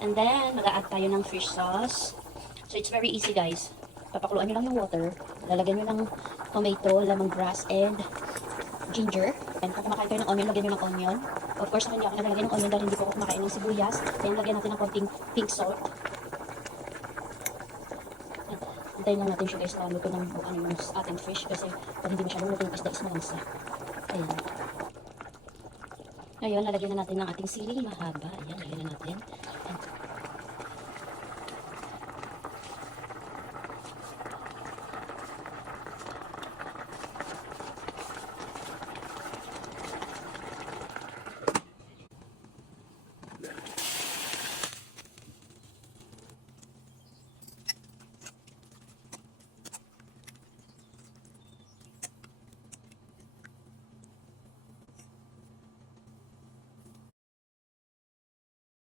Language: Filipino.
And then, mag-a-add tayo ng fish sauce. So, it's very easy guys. Papakuluan nyo lang yung water. Lalagyan nyo ng tomato, lemongrass, and ginger. And kung kumakain kayo ng onion, lagyan nyo ng onion. Of course, ako hindi ako nalalagyan ng onion dahil hindi ko ako kumakain ng sibuyas. Then, lagyan natin ng konting pink salt. Antayin lang natin siya guys na luto ng yung ating fish kasi pag hindi masyadong luto yung isda is malansa. Ayan. Ngayon, lalagyan na natin ng ating siling mahaba. Ayan, lagyan na natin.